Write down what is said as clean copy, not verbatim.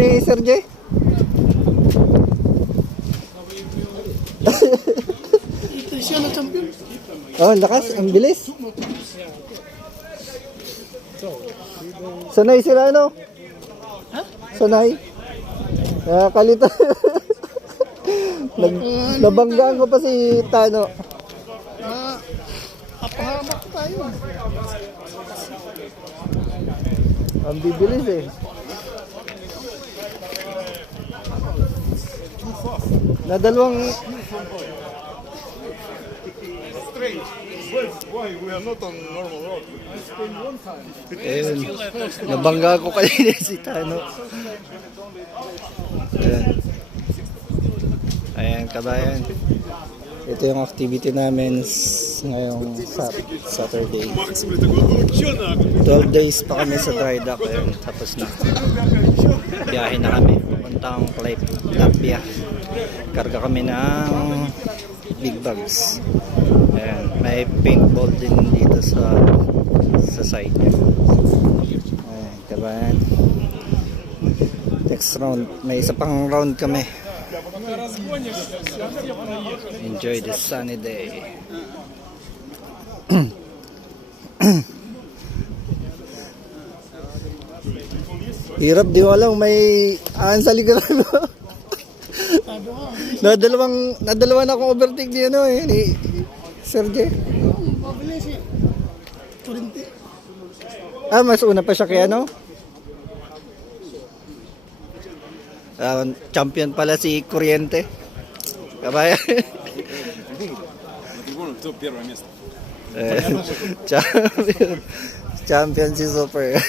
ni Sir J? Ito siya na champion. Oh, lakas, ang bilis. Sanay sila ano? Ha? Sanay. Kalito. Nabanggaan ko pa si Tano. Apahamak tayo. Ang bibilis eh. Nadalawang Why? We are not on normal road. ayun. Nabangga ko kanina si Tano. Ayan. Ayan, kabayan. Ito yung activity namin ngayong Saturday. 12 days pa kami sa dry dock. Ayan, tapos na. Biyahe na kami. Puntang Latvia. Karga kami ng big bags. Ayan, may paintball din dito sa side. Ayan, kabayan. Next round, may isa pang round kami. Enjoy the sunny day. Hirap, di mo alam, may sa likuran. Nadalawa na akong overtake ni ano eh, ni Sir J. Mabilis eh. 20. Mas una pa siya kaya ano? Champion pala si Kuryente. Kabaya. champion si Super.